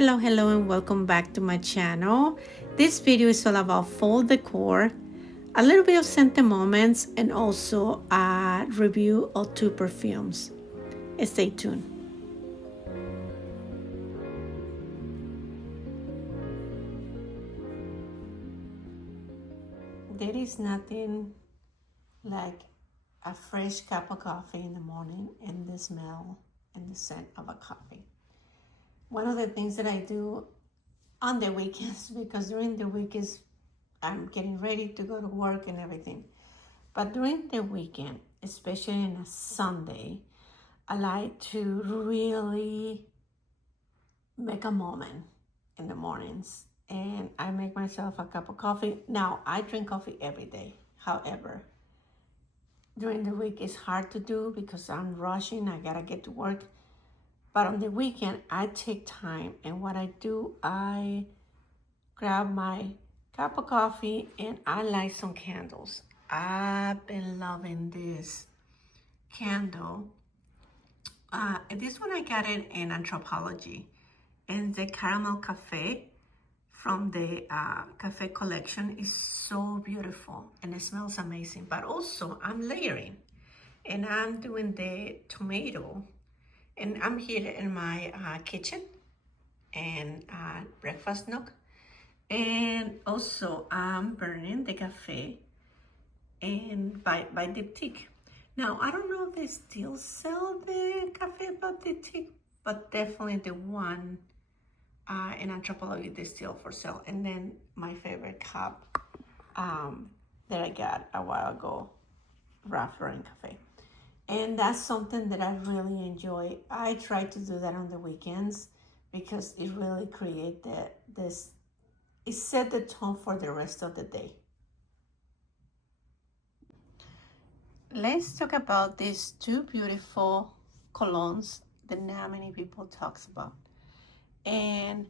Hello and welcome back to my channel. This video is all about fall decor, a little bit of scented moments, and also a review of two perfumes. Stay tuned. There is nothing like a fresh cup of coffee in the morning and the smell and the scent of a coffee. One of the things that I do on the weekends, because during the week is I'm getting ready to go to work and everything. But during the weekend, especially on a Sunday, I like to really make a moment in the mornings. And I make myself a cup of coffee. Now, I drink coffee every day. However, during the week it's hard to do because I'm rushing. I gotta get to work. But on the weekend, I take time, and what I do, I grab my cup of coffee and I light some candles. I've been loving this candle. This one I got it in Anthropology, and the caramel cafe from the cafe collection is so beautiful and it smells amazing. But also I'm layering, and I'm doing the tomato. And I'm here in my kitchen and breakfast nook. And also I'm burning the cafe and by Diptyque. Now, I don't know if they still sell the cafe by Diptyque, but definitely the one in Anthropology, they still for sale. And then my favorite cup that I got a while ago, Ralph Lauren Cafe. And that's something that I really enjoy. I try to do that on the weekends because it really creates it set the tone for the rest of the day. Let's talk about these two beautiful colognes that not many people talks about. And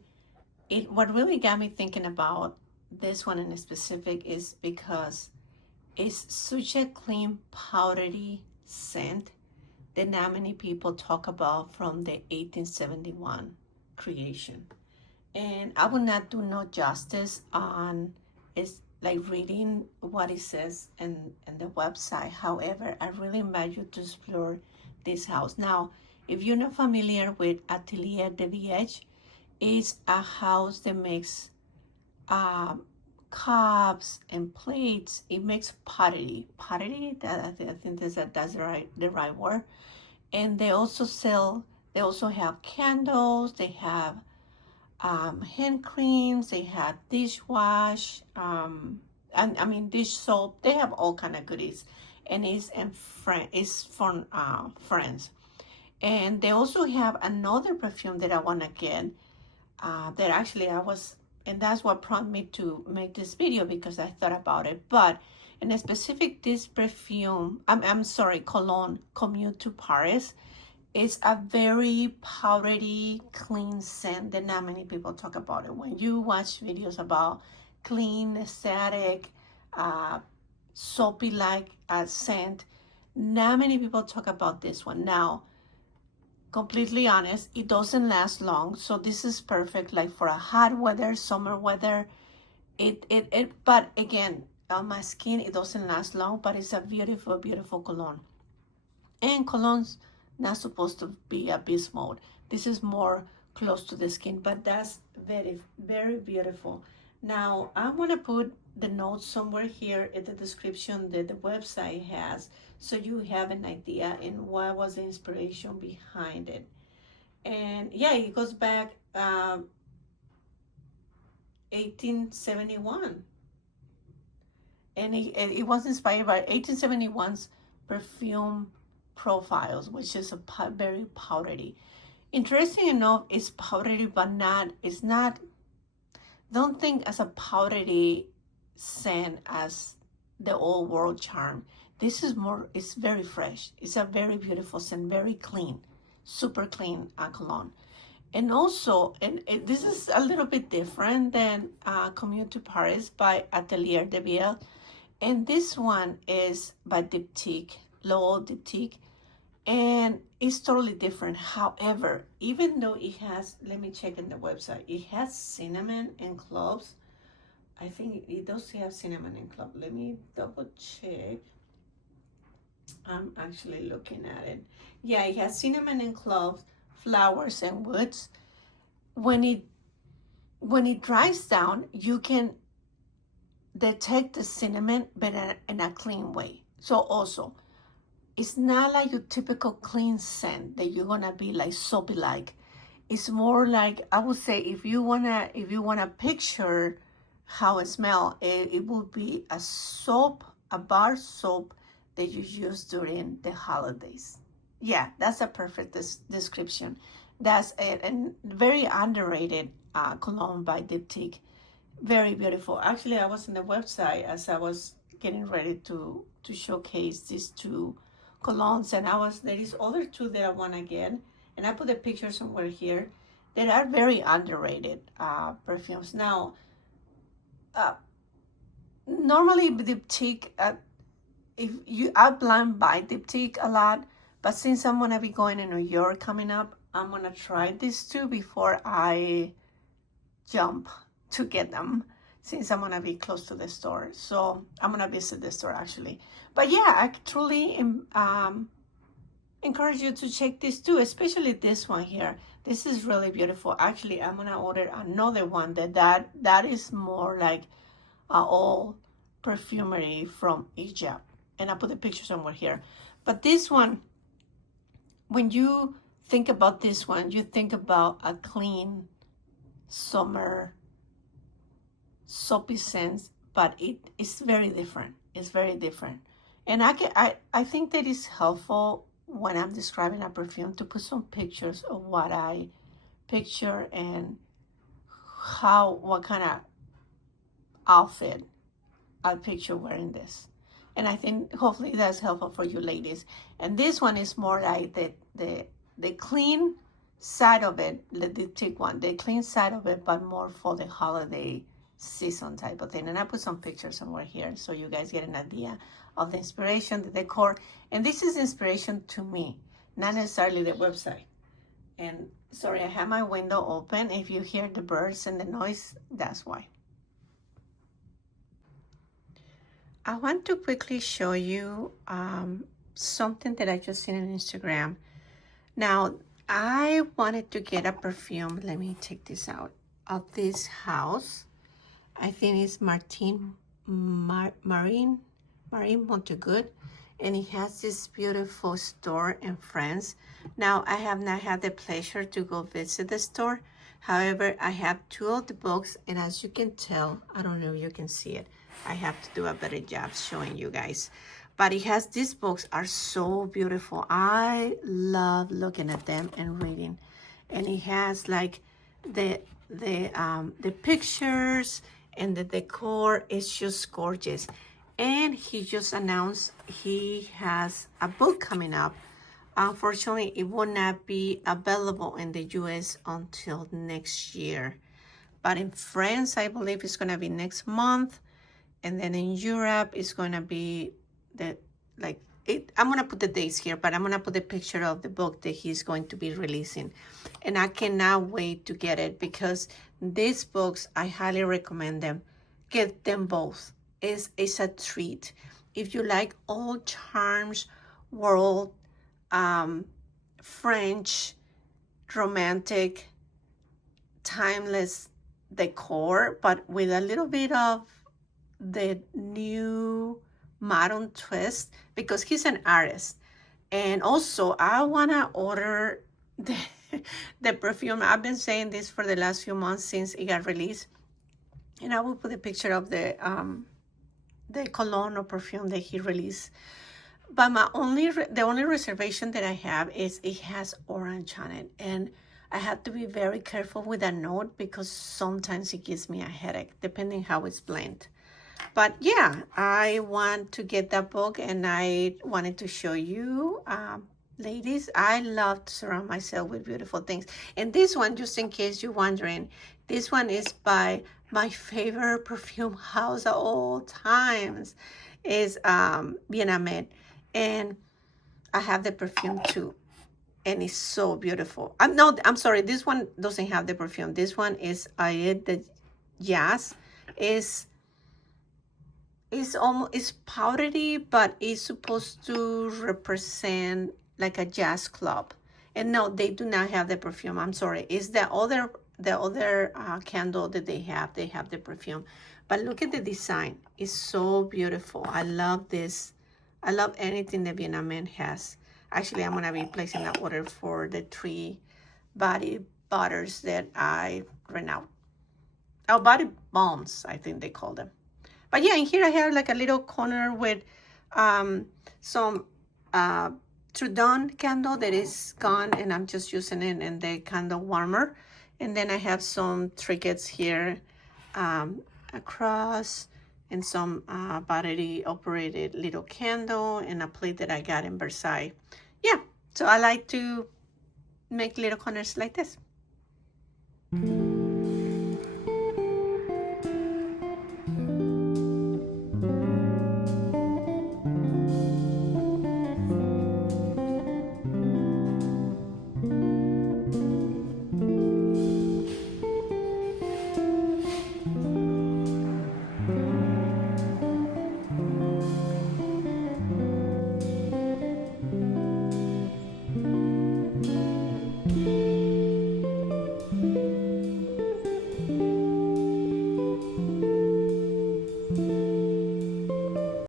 what really got me thinking about this one in specific is because it's such a clean, powdery scent that not many people talk about from the 1871 creation. And I will not do no justice on it's like reading what it says in the website. However, I really invite you to explore this house. Now, if you're not familiar with Atelier de Viege, it's a house that makes cups and plates. It makes pottery. That I think that's the right word. And they also have candles. They have hand creams. They have dishwash. And I mean dish soap. They have all kind of goodies. And it's from France. And they also have another perfume that I want to get. That actually and that's what prompted me to make this video, because I thought about it. But in a specific, this perfume, I'm sorry, cologne, Commute to Paris, is a very powdery, clean scent that not many people talk about it. When you watch videos about clean, aesthetic, soapy-like scent, not many people talk about this one. Now, completely honest, it doesn't last long, so this is perfect like for a hot weather, summer weather. But again, on my skin it doesn't last long, but it's a beautiful cologne. And cologne's not supposed to be a beast mode. This is more close to the skin, but that's very beautiful. Now I want to put the notes somewhere here in the description that the website has, so you have an idea and what was the inspiration behind it. And yeah, it goes back 1871, and it was inspired by 1871's perfume profiles, which is very powdery. Interesting enough, it's powdery, but it's not, don't think as a powdery scent as the old world charm. This is more, it's very fresh. It's a very beautiful scent, very clean, super clean cologne. And also, this is a little bit different than Commute to Paris by Atelier de Viege. And this one is by Diptyque, L'Oreal Diptyque. and it's totally different. However, even though it has, let me check in the website, it has cinnamon and cloves. I think it does have cinnamon and clove. Let me double check. I'm actually looking at it. Yeah, it has cinnamon and cloves, flowers and woods. When it dries down, you can detect the cinnamon, but in a clean way. So also, it's not like your typical clean scent that you're gonna be like soapy like. It's more like, I would say, if you wanna picture how it smells, it would be a soap, a bar soap that you use during the holidays. Yeah, that's a perfect description. That's a very underrated cologne by Diptyque. Very beautiful. Actually, I was on the website as I was getting ready to showcase these two colognes, and there is other two that I want to get, and I put a picture somewhere here that are very underrated perfumes. Now, normally Diptyque, I blind buy Diptyque a lot, but since I'm gonna be going to New York coming up, I'm gonna try these two before I jump to get them, since I'm gonna be close to the store. So I'm gonna visit the store actually. But yeah, I truly encourage you to check this too, especially this one here. This is really beautiful. Actually, I'm gonna order another one that is more like all perfumery from Egypt, and I put the picture somewhere here. But this one, when you think about this one, you think about a clean summer soapy scent, but it is very different. It's very different. And I think that is helpful when I'm describing a perfume to put some pictures of what I picture and what kind of outfit I'll picture wearing this. And I think hopefully that's helpful for you ladies. And this one is more like the clean side of it, the Diptyque one, the clean side of it, but more for the holiday season type of thing. And I put some pictures somewhere here so you guys get an idea of the inspiration, the decor. And this is inspiration to me, not necessarily the website. And sorry, I have my window open. If you hear the birds and the noise, that's why. I want to quickly show you something that I just seen on Instagram. Now, I wanted to get a perfume. Let me take this out of this house. I think it's Marine Montegood, and it has this beautiful store in France. Now, I have not had the pleasure to go visit the store. However, I have two of the books, and as you can tell, I don't know if you can see it. I have to do a better job showing you guys. But it has, these books are so beautiful. I love looking at them and reading. And it has like the pictures and the decor is just gorgeous. And he just announced he has a book coming up. Unfortunately, it will not be available in the US until next year. But in France, I believe it's gonna be next month. And then in Europe, it's gonna be I'm gonna put the dates here, but I'm gonna put the picture of the book that he's going to be releasing. And I cannot wait to get it, because these books, I highly recommend them. Get them both. It's a treat. If you like old charms, world, French, romantic, timeless decor, but with a little bit of the new modern twist, because he's an artist. And also, I want to order the perfume. I've been saying this for the last few months since it got released, and I will put a picture of the cologne or perfume that he released. But the only reservation that I have is it has orange on it, and I have to be very careful with that note, because sometimes it gives me a headache depending how it's blended. But yeah, I want to get that book, and I wanted to show you, ladies. I love to surround myself with beautiful things. And this one, just in case you're wondering, this one is by my favorite perfume house of all times, is Bien Ahmed. And I have the perfume too, and it's so beautiful. I'm sorry, this one doesn't have the perfume. This one is the Jazz. It's almost, it's powdery, but it's supposed to represent like a jazz club. And no, they do not have the perfume. I'm sorry. It's the other candle that they have. They have the perfume. But look at the design. It's so beautiful. I love this. I love anything that Vietnam has. Actually, I'm gonna be placing an order for the 3 body butters that I ran out. Oh, body balms, I think they call them. But yeah, in here I have like a little corner with some Trudon candle that is gone, and I'm just using it in the candle warmer. And then I have some trinkets here across, and some battery operated little candle, and a plate that I got in Versailles. Yeah, so I like to make little corners like this.